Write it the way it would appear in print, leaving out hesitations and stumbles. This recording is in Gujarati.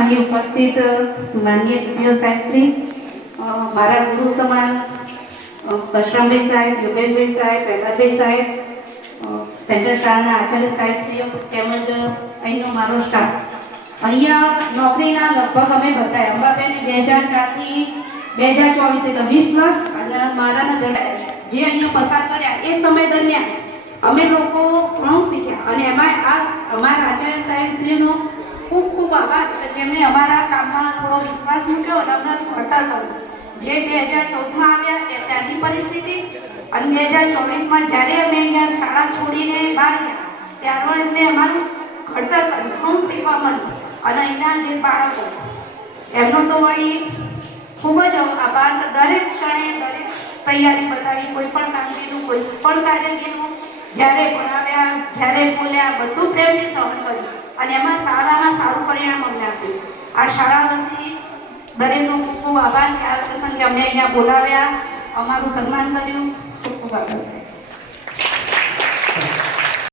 અહીં ઉપસ્થિત માનનીય ટીપીઓ સાહેબશ્રી, મારા ગુરુ સમાન કશરામભાઈ સાહેબ, યોગેશભાઈ સાહેબ, પ્રહલાદભાઈ સાહેબ, સેન્ટ્રલ શાળાના આચાર્ય સાહેબશ્રીઓ તેમજ અહીંનો મારો સ્ટાફ. અહીંયા નોકરીના લગભગ અમે બધા અંબાબેન 2004થી 2024 એટલે 20 વર્ષ અને મારાના જે અહીંયા પસાર કર્યા એ સમય દરમિયાન અમે લોકો ઘણું શીખ્યા અને એમાં આ અમારા આચાર્ય સાહેબશ્રીનો ખૂબ ખૂબ આભાર જેમણે અમારા કામમાં થોડો વિશ્વાસ મૂક્યો અને અમને ભણતર કર્યું. જે 2014માં આવ્યા ત્યાંની પરિસ્થિતિ અને 2024માં જ્યારે અમે અહીંયા શાળા છોડીને બહાર ગયા ત્યારનો એમને અમારું ઘડતર કર્યું, ઘણું શીખવા મળ્યું. અને અહીંના જે બાળકો એમનો તો વળી ખૂબ જ આભાર. દરેક ક્ષણે દરેક તૈયારી બતાવી, કોઈ પણ કામ કીધું, કોઈ પણ કાર્ય કીધું, જ્યારે ભણાવ્યા, જ્યારે બોલ્યા, બધું પ્રેમથી સહન કર્યું અને એમાં સારામાં સારું પરિણામ અમને આપ્યું. આ શાળા વતી દરેકનો ખૂબ ખૂબ આભાર કે આ પ્રસંગે અમને અહીંયા બોલાવ્યા, અમારું સન્માન કર્યું. ખૂબ ખૂબ આભાર સાહેબ.